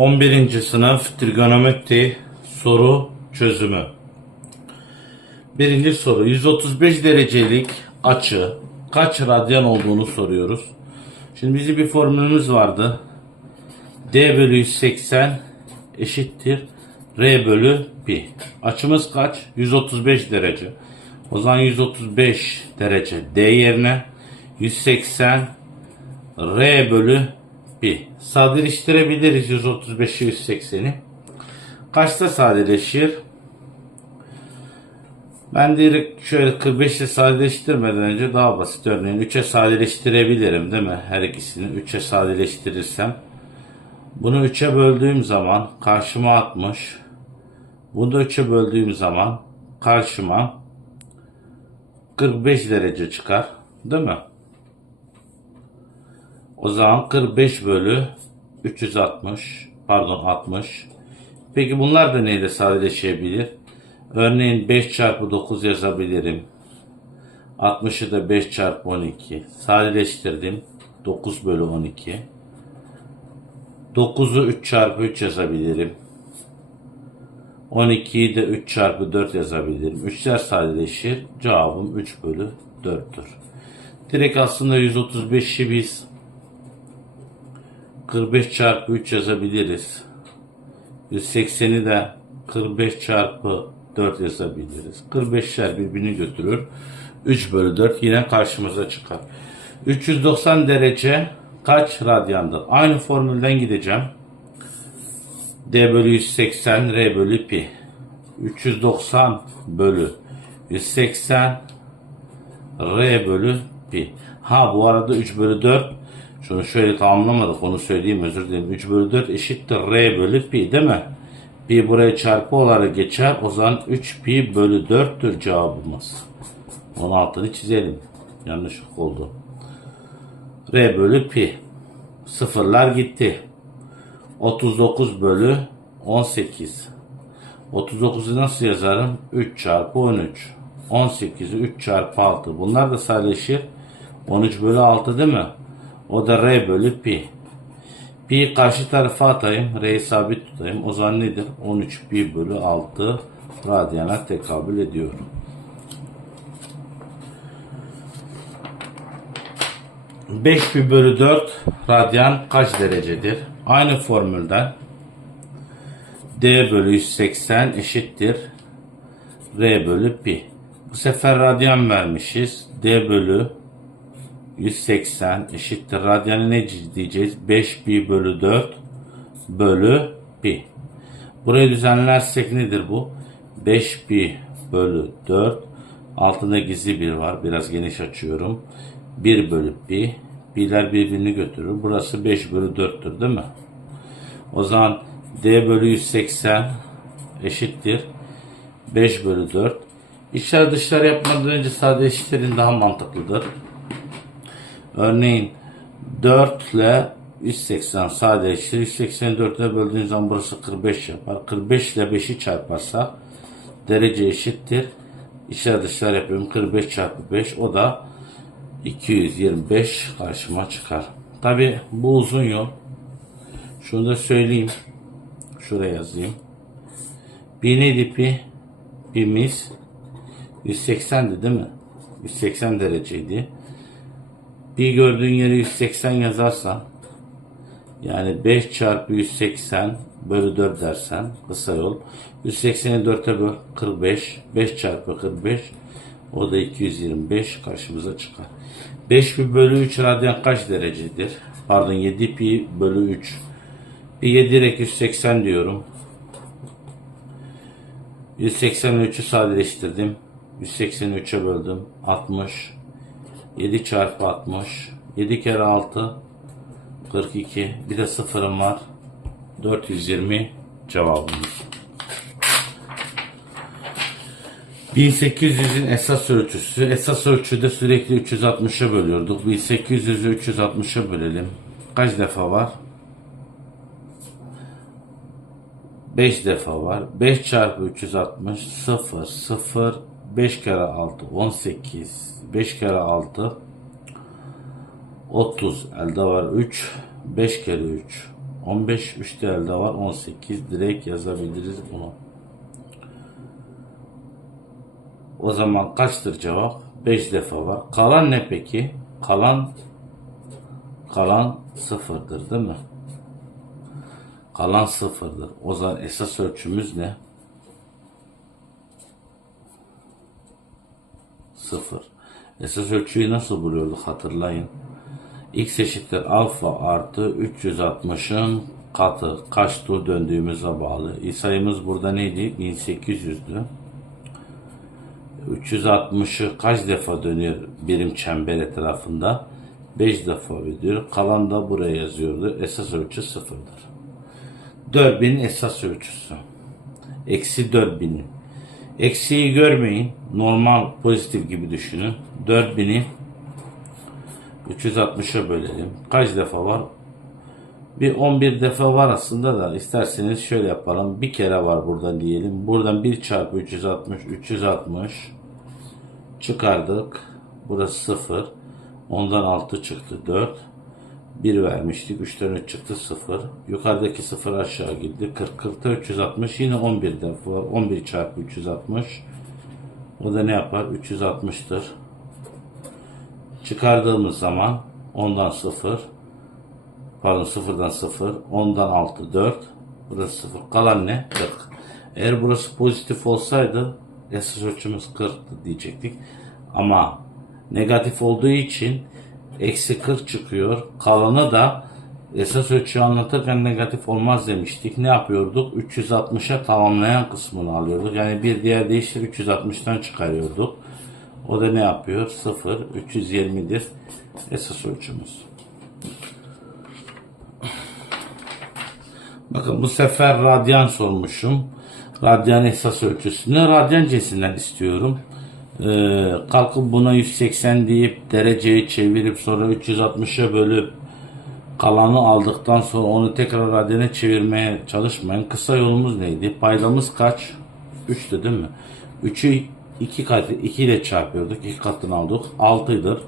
11. sınıf trigonometri soru çözümü. Birinci soru 135 derecelik açı kaç radyan olduğunu soruyoruz. Şimdi bizim bir formülümüz vardı. D bölü 180 eşittir R bölü pi. Açımız kaç? 135 derece. O zaman 135 derece D yerine 180 R bölü pi. Sadeleştirebiliriz 135'i 180'i. Kaçta sadeleşir? Ben direkt şöyle 45 ile sadeleştirmeden önce daha basit örneğin 3'e sadeleştirebilirim değil mi? Her ikisini 3'e sadeleştirirsem. Bunu 3'e böldüğüm zaman karşıma 60. Bunu da 3'e böldüğüm zaman karşıma 45 derece çıkar. Değil mi? O zaman 45 bölü 360 pardon 60. Peki bunlar da neyle sadeleşebilir? Örneğin 5 çarpı 9 yazabilirim. 60'ı da 5 çarpı 12. Sadeleştirdim. 9 bölü 12. 9'u 3 çarpı 3 yazabilirim. 12'yi de 3 çarpı 4 yazabilirim. 3'ler sadeleşir. Cevabım 3 bölü 4'tür. Direkt aslında 135'i biz 45 çarpı 3 yazabiliriz. 180'i de 45 çarpı 4 yazabiliriz. 45'ler birbirini götürür. 3 bölü 4 yine karşımıza çıkar. 390 derece kaç radyandır? Aynı formülden gideceğim. D bölü 180 R bölü pi. 390 bölü 180 R bölü pi. Ha bu arada 3 bölü 4 şunu şöyle tamamlamadık onu söyleyeyim özür dilerim. 3 bölü 4 eşittir R bölü pi değil mi? Pi buraya çarpı olarak geçer. O zaman 3 pi bölü 4'tür cevabımız. Onun altını çizelim. Yanlışlık oldu. R bölü pi. Sıfırlar gitti. 39 bölü 18. 39'u nasıl yazarım? 3 çarpı 13. 18'i 3 çarpı 6. Bunlar da sadeleşir. 13 bölü 6 değil mi? O da R bölü pi. Pi karşı tarafa atayım. R'yi sabit tutayım. O zaman nedir? 13 pi bölü 6 radyana tekabül ediyor. Beş pi bölü 4 radyan kaç derecedir? Aynı formülden D bölü 180 eşittir R bölü pi. Bu sefer radyan vermişiz. D bölü 180 eşittir. Radyanı ne diyeceğiz? 5 pi bölü 4 bölü pi. Burayı düzenlersek nedir bu? 5 pi bölü 4 altında gizli bir var. Biraz geniş açıyorum. 1 bölü pi. Pi'ler birbirini götürür. Burası 5 bölü 4'tür değil mi? O zaman D bölü 180 eşittir. 5 bölü 4. İçler dışlar yapmadan önce sadeleştirin daha mantıklıdır. Örneğin 4 ile 180 sadeleştir. 184 ile böldüğün zaman burası 45 yapar. 45 ile 5'i çarparsa derece eşittir. İçler dışlar yapıyorum. 45 çarpı 5 o da 225 karşıma çıkar. Tabi bu uzun yol. Şunu da söyleyeyim. Şuraya yazayım. Pi neydi pi? Pimiz 180'di değil mi? 180 dereceydi. Pi gördüğün yere 180 yazarsan yani 5 çarpı 180 bölü 4 dersen kısa yol. 180'i 4'e böl 45. 5 çarpı 45 o da 225 karşımıza çıkar. 5 pi bölü 3 radyan kaç derecedir? Pardon 7 pi bölü 3. Pi'ye direkt 180 diyorum. 183'ü sadeleştirdim. 183'e böldüm. 60. 7 çarpı 60. 7 kere 6. 42. Bir de sıfırım var. 420 cevabımız. 1800'ün esas ölçüsü. Esas ölçüde sürekli 360'a bölüyorduk. 1800'ü 360'a bölelim. Kaç defa var? 5 defa var. 5 çarpı 360 0 0 5 kere 6 18 5 kere 6 30 elde var 3 5 kere 3 15 3 de elde var 18 direkt yazabiliriz bunu. O zaman kaçtır cevap? 5 defa var. Kalan ne peki? Kalan kalan sıfırdır değil mi? Kalan sıfırdır. O zaman esas ölçümüz ne? Sıfır. Esas ölçüyü nasıl buluyorduk hatırlayın. X eşittir alfa artı 360'ın katı. Kaç tur döndüğümüze bağlı. E sayımız burada neydi? 1800'dü. 360'ı kaç defa dönüyor birim çember etrafında? 5 defa ödüyor. Kalan da buraya yazıyordu. Esas ölçü sıfırdır. 4000 esas ölçüsü. Eksi 4000'i. Eksiği görmeyin. Normal pozitif gibi düşünün. 4000'i 360'a bölelim. Kaç defa var? Bir 11 defa var aslında da isterseniz şöyle yapalım. Bir kere var buradan diyelim. Buradan 1 çarpı 360 360 çıkardık. Burası 0. Ondan 6 çıktı 4. 1 vermiştik. 3'ten 3 çıktı 0. Yukarıdaki 0 aşağı gitti. 40 40'ta 360 yine 11 defa. 11 çarpı 360. O da ne yapar? 360'tır. Çıkardığımız zaman ondan 0 pardon 0'dan 0 10'dan 6 4 burası 0 kalan ne 40 eğer burası pozitif olsaydı esas ölçümüz 40 diyecektik ama negatif olduğu için eksi 40 çıkıyor kalanı da esas ölçüyü anlatırken negatif olmaz demiştik ne yapıyorduk 360'a tamamlayan kısmını alıyorduk yani bir diğer değiştir 360'tan çıkarıyorduk o da ne yapıyor? 0, 320'dir esas ölçümüz. Bakın bu sefer radyan sormuşum. Radyan esas ölçüsünü radyan cinsinden istiyorum. Ee, kalkıp buna 180 deyip dereceyi çevirip sonra 360'a bölüp kalanı aldıktan sonra onu tekrar radyana çevirmeye çalışmayın. Kısa yolumuz neydi? Paydamız kaç? 3'tü değil mi? 3'ü 2 katı 2 ile çarpıyorduk. 2 katını aldık. 6'ydır.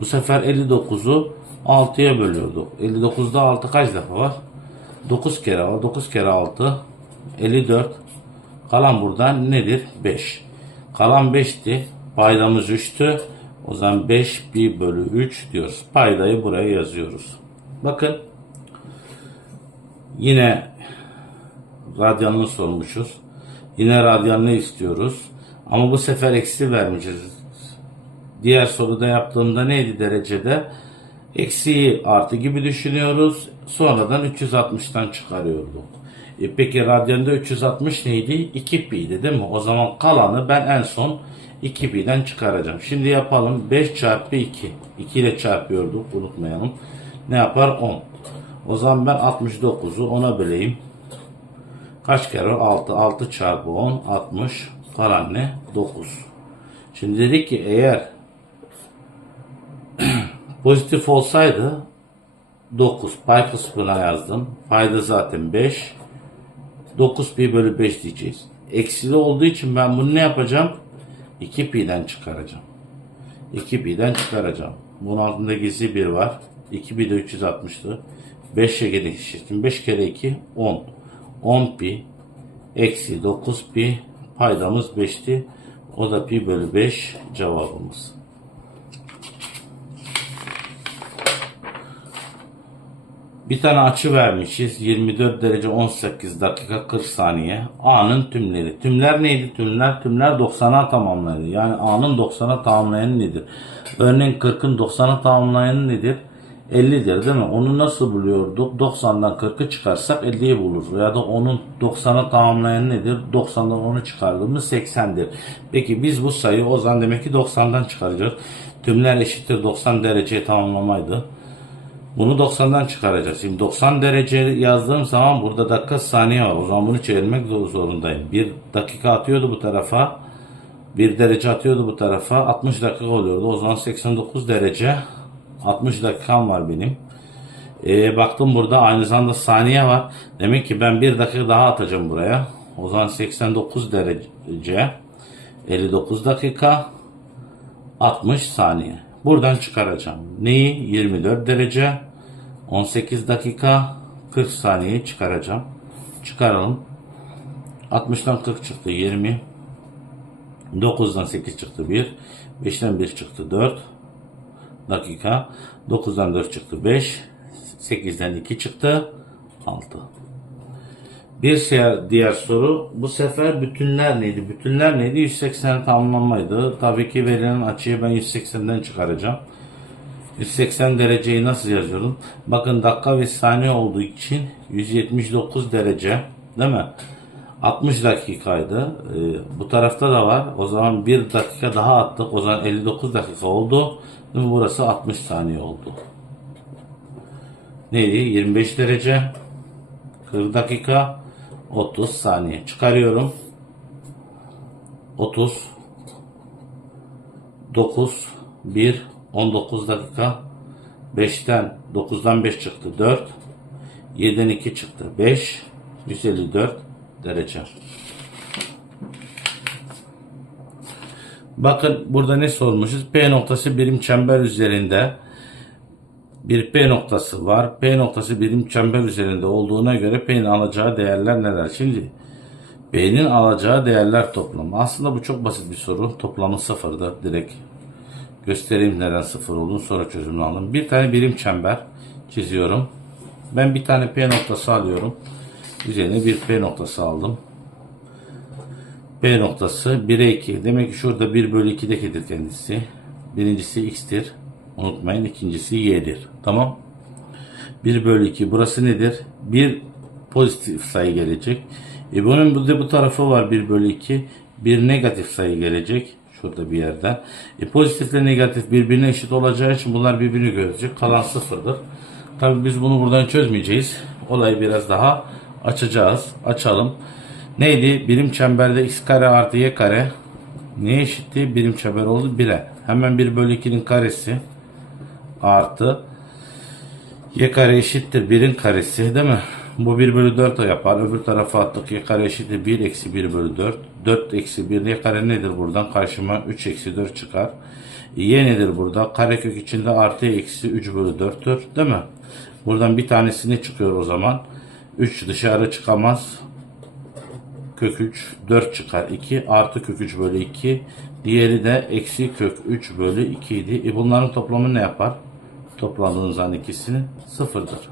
Bu sefer 59'u 6'ya bölüyorduk. 59'da 6 kaç defa var? 9 kere var. 9 kere 6 54. Kalan buradan nedir? 5. Kalan 5'ti. Paydamız 3'tü. O zaman 5 1 bölü 3 diyoruz. Paydayı buraya yazıyoruz. Bakın. Yine radyanını sormuşuz. Yine radyanını istiyoruz. Ama bu sefer eksi vermeyeceğiz. Diğer soruda yaptığımda neydi derecede? Eksiyi artı gibi düşünüyoruz. Sonradan 360'tan çıkarıyorduk. E peki radyanda 360 neydi? 2 pi'ydi değil mi? O zaman kalanı ben en son 2 pi'den çıkaracağım. Şimdi yapalım. 5 çarpı 2. 2 ile çarpıyorduk. Unutmayalım. Ne yapar? 10. O zaman ben 69'u 10'a böleyim. Kaç kere? 6. 6 çarpı 10 60. Kalan ne? 9. Şimdi dedik ki eğer pozitif olsaydı 9 pay kısmına yazdım. Payda zaten 5. 9 pi bölü 5 diyeceğiz. Eksili olduğu için ben bunu ne yapacağım? 2 pi'den çıkaracağım. 2 pi'den çıkaracağım. Bunun altında gizli bir var. 2 pi de 360'tı. 5'e geliştirdim. 5 kere 2 10. 10 pi eksi 9 pi paydamız 5'ti. O da pi bölü 5 cevabımız. Bir tane açı vermişiz. 24 derece 18 dakika 40 saniye. A'nın tümleri. Tümler neydi? Tümler tümler 90'a tamamladı. Yani A'nın 90'a tamamlayanı nedir? Örneğin 40'ın 90'a tamamlayanı nedir? 50'dir değil mi? Onu nasıl buluyorduk? 90'dan 40'ı çıkarsak 50'yi buluruz. Ya da onun 90'a tamamlayanı nedir? 90'dan 10'u çıkardığımız 80'dir. Peki biz bu sayıyı o zaman demek ki 90'dan çıkaracağız. Tümler eşittir 90 dereceye tamamlamaydı. Bunu 90'dan çıkaracağız. Şimdi 90 derece yazdığım zaman burada dakika saniye var. O zaman bunu çevirmek zorundayım. Bir dakika atıyordu bu tarafa. Bir derece atıyordu bu tarafa. 60 dakika oluyordu. O zaman 89 derece 60 dakikam var benim. Ee, baktım burada aynı zamanda saniye var. Demek ki ben bir dakika daha atacağım buraya. O zaman 89 derece 59 dakika 60 saniye. Buradan çıkaracağım. Neyi? 24 derece 18 dakika 40 saniyeyi çıkaracağım. Çıkaralım. 60'tan 40 çıktı 20. 9'dan 8 çıktı 1. 5'ten 1 çıktı 4 dakika. 9'dan 4 çıktı 5. 8'den 2 çıktı 6. Bir diğer soru bu sefer bütünler neydi? Bütünler neydi? 180 tamamlamaydı. Tabii ki verilen açıyı ben 180'den çıkaracağım. 180 dereceyi nasıl yazıyorum? Bakın dakika ve saniye olduğu için 179 derece değil mi? 60 dakikaydı. Ee, bu tarafta da var. O zaman bir dakika daha attık. O zaman 59 dakika oldu. Değil mi? Burası 60 saniye oldu. Neydi? 25 derece. 40 dakika. 30 saniye. Çıkarıyorum. 30 9 1 19 dakika. 5'ten 9'dan 5 çıktı. 4 7'den 2 çıktı. 5 154 derece. Bakın burada ne sormuşuz? P noktası birim çember üzerinde bir P noktası var. P noktası birim çember üzerinde olduğuna göre P'nin alacağı değerler neler? Şimdi P'nin alacağı değerler toplamı. Aslında bu çok basit bir soru. Toplamı sıfırdır. Direkt göstereyim neden sıfır olduğunu sonra çözümünü alın. Bir tane birim çember çiziyorum. Ben bir tane P noktası alıyorum. Üzerine bir P noktası aldım. P noktası 1'e 2. Demek ki şurada 1 bölü 2'dekidir kendisi. Birincisi x'tir. Unutmayın. ikincisi y'dir. Tamam. 1 bölü 2. Burası nedir? 1 pozitif sayı gelecek. E bunun bu, da bu tarafı var 1 bölü 2. Bir negatif sayı gelecek. Şurada bir yerden. E pozitifle negatif birbirine eşit olacağı için bunlar birbirini görecek. Kalan sıfırdır. Tabi biz bunu buradan çözmeyeceğiz. Olayı biraz daha açacağız. Açalım. Neydi? Birim çemberde x kare artı y kare neye eşitti? Birim çember oldu 1'e. Hemen 1 bölü 2'nin karesi artı y kare eşittir 1'in karesi değil mi? Bu 1 bölü 4 yapar. Öbür tarafa attık y kare eşittir 1 eksi 1 bölü 4. 4 eksi 1 y kare nedir buradan? Karşıma 3 eksi 4 çıkar. Y nedir burada? Karekök içinde artı eksi 3 bölü 4'tür. Değil mi? Buradan bir tanesini çıkıyor o zaman. 3 dışarı çıkamaz. Kök 3 4 çıkar 2 artı kök 3 bölü 2 diğeri de eksi kök 3 bölü 2 idi. E bunların toplamı ne yapar? Topladığınız an ikisini sıfırdır.